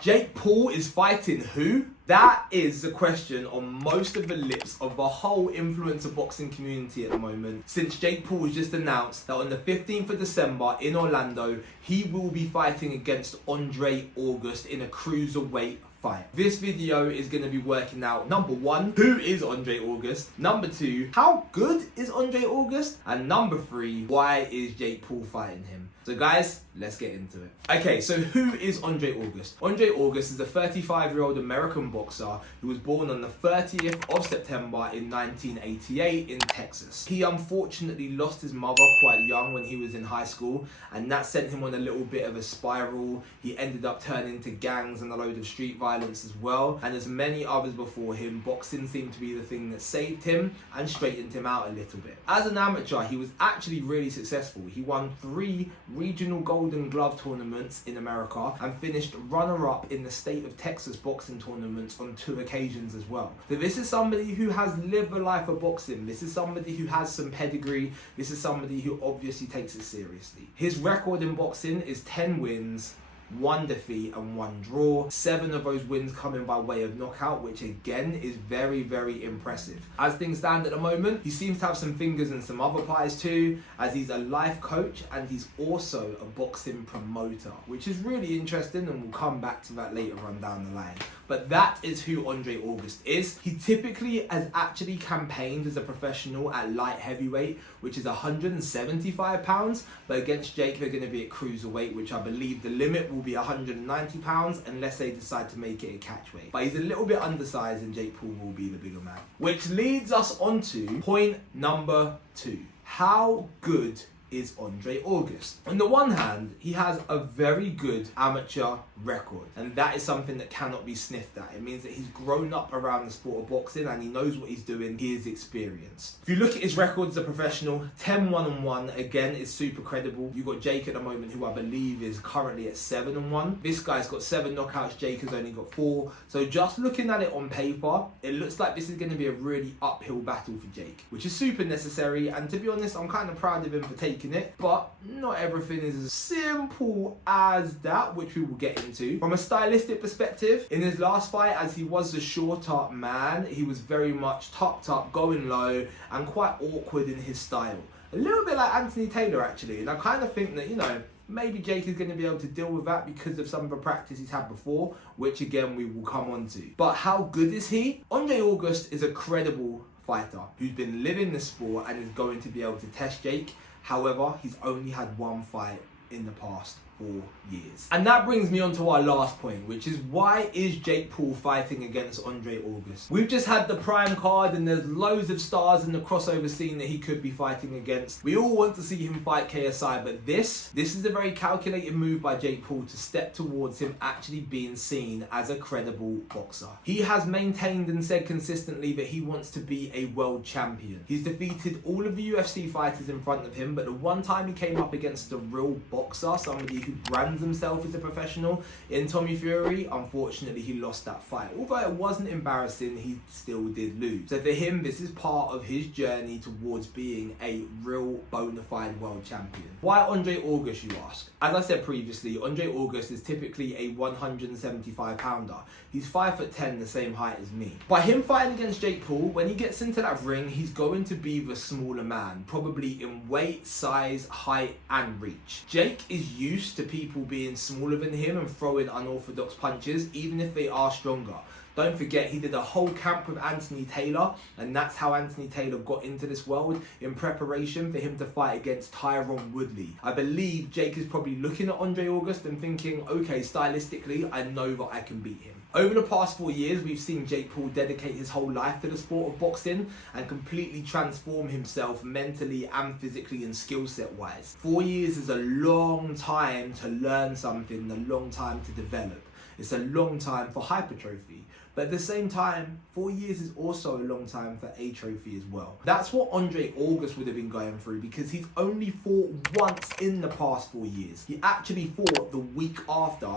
Jake Paul is fighting who? That is the question on most of the lips of the whole influencer boxing community at the moment, since Jake Paul has just announced that on the 15th of December in Orlando, he will be fighting against Andre August in a cruiserweight fight. This video is going to be working out, number one, who is Andre August? Number two, how good is Andre August? And number three, why is Jake Paul fighting him? So guys, let's get into it. Okay, so who is Andre August? Andre August is a 35-year-old American boxer who was born on the 30th of September in 1988 in Texas. He unfortunately lost his mother quite young when he was in high school, and that sent him on a little bit of a spiral. He ended up turning to gangs and a load of street violence as well, and as many others before him, boxing seemed to be the thing that saved him and straightened him out a little bit. As an amateur, he was actually really successful. He won 3 regional Golden Glove tournaments in America and finished runner-up in the state of Texas boxing tournaments on 2 occasions as well. So this is somebody who has lived a life of boxing. This is somebody who has some pedigree. This is somebody who obviously takes it seriously. His record in boxing is 10 wins, 1 defeat and 1 draw. 7 of those wins coming by way of knockout, which again is very, very impressive. As things stand at the moment, he seems to have some fingers in some other pies too, as he's a life coach and he's also a boxing promoter, which is really interesting, and we'll come back to that later on down the line. But that is who Andre August is. He typically has actually campaigned as a professional at light heavyweight, which is 175 pounds, but against Jake they're going to be at cruiserweight, which I believe the limit will be 190 pounds unless they decide to make it a catchweight. But he's a little bit undersized and Jake Paul will be the bigger man. Which leads us on to point number 2. How good is Andre August? On the one hand, he has a very good amateur record, and that is something that cannot be sniffed at. It means that he's grown up around the sport of boxing and he knows what he's doing. He is experienced. If you look at his record as a professional, 10-1-1 again is super credible. You've got Jake at the moment, who I believe is currently at 7-1. This guy's got 7 knockouts, Jake has only got 4. So just looking at it on paper, it looks like this is going to be a really uphill battle for Jake, which is super necessary. And to be honest, I'm kind of proud of him for taking it, but not everything is as simple as that, which we will get into. From a stylistic perspective, in his last fight, as he was the shorter man, he was very much tucked up, going low, and quite awkward in his style. A little bit like Anthony Taylor actually, and I kind of think that, you know, maybe Jake is going to be able to deal with that because of some of the practice he's had before, which again we will come on to. But how good is he? Andre August is a credible fighter who's been living the sport and is going to be able to test Jake. However, he's only had 1 fight in the past 4 years. And that brings me on to our last point, which is, why is Jake Paul fighting against Andre August? We've just had the Prime card and there's loads of stars in the crossover scene that he could be fighting against. We all want to see him fight KSI, but this is a very calculated move by Jake Paul to step towards him actually being seen as a credible boxer. He has maintained and said consistently that he wants to be a world champion. He's defeated all of the UFC fighters in front of him, but the one time he came up against a real boxer, somebody who brands himself as a professional, in Tommy Fury, unfortunately he lost that fight. Although it wasn't embarrassing, he still did lose. So for him, this is part of his journey towards being a real bona fide world champion. Why Andre August, you ask? As I said previously, Andre August is typically a 175 pounder. He's 5'10", the same height as me. By him fighting against Jake Paul, when he gets into that ring, he's going to be the smaller man, probably in weight, size, height, and reach. Jake is used to people being smaller than him and throwing unorthodox punches, even if they are stronger. Don't forget, he did a whole camp with Anthony Taylor, and that's how Anthony Taylor got into this world, in preparation for him to fight against Tyron Woodley. I believe Jake is probably looking at Andre August and thinking, okay, stylistically, I know that I can beat him. Over the past 4 years, we've seen Jake Paul dedicate his whole life to the sport of boxing and completely transform himself mentally and physically and skill set wise. 4 years is a long time to learn something, a long time to develop. It's a long time for hypertrophy. But at the same time, 4 years is also a long time for atrophy as well. That's what Andre August would have been going through, because he's only fought once in the past 4 years. He actually fought the week after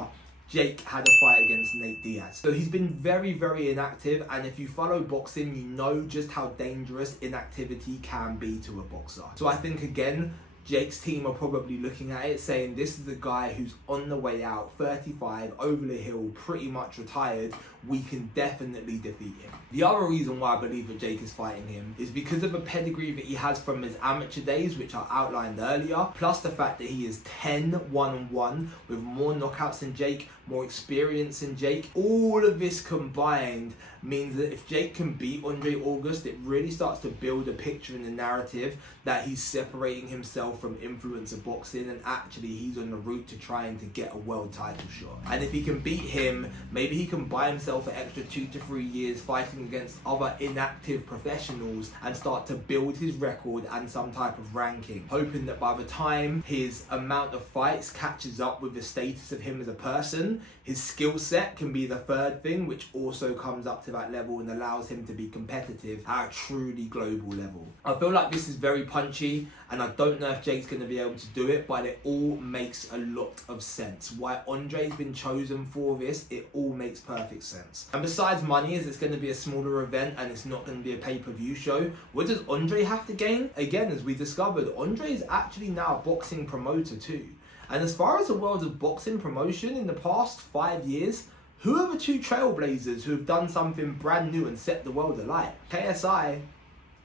Jake had a fight against Nate Diaz. So he's been very, very inactive, and if you follow boxing, you know just how dangerous inactivity can be to a boxer. So I think, again, Jake's team are probably looking at it saying this is a guy who's on the way out, 35, over the hill, pretty much retired. We can definitely defeat him. The other reason why I believe that Jake is fighting him is because of a pedigree that he has from his amateur days, which I outlined earlier, plus the fact that he is 10-1-1 with more knockouts than Jake, more experience than Jake. All of this combined means that if Jake can beat Andre August, it really starts to build a picture in the narrative that he's separating himself from influencer boxing and actually he's on the route to trying to get a world title shot. And if he can beat him, maybe he can buy himself an extra 2 to 3 years fighting against other inactive professionals and start to build his record and some type of ranking, hoping that by the time his amount of fights catches up with the status of him as a person, his skill set can be the third thing, which also comes up to that level and allows him to be competitive at a truly global level. I feel like this is very punchy and I don't know if Jake's going to be able to do it, but it all makes a lot of sense. Why Andre's been chosen for this, it all makes perfect sense. And besides money, as it's going to be a smaller event and it's not going to be a pay-per-view show, what does Andre have to gain? Again, as we discovered, Andre is actually now a boxing promoter too. And as far as the world of boxing promotion in the past 5 years, who are the two trailblazers who have done something brand new and set the world alight? KSI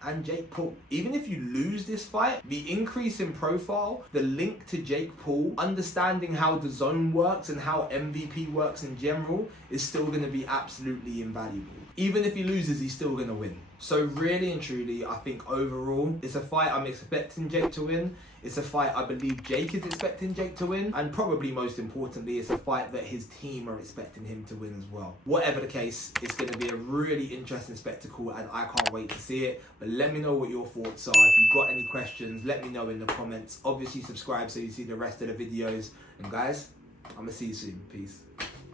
and Jake Paul. Even if you lose this fight, the increase in profile, the link to Jake Paul, understanding how the zone works and how MVP works in general is still going to be absolutely invaluable. Even if he loses, he's still going to win. So really and truly, I think overall, it's a fight I'm expecting Jake to win. It's a fight I believe Jake is expecting Jake to win. And probably most importantly, it's a fight that his team are expecting him to win as well. Whatever the case, it's going to be a really interesting spectacle and I can't wait to see it. But let me know what your thoughts are. If you've got any questions, let me know in the comments. Obviously, subscribe so you see the rest of the videos. And guys, I'm going to see you soon. Peace.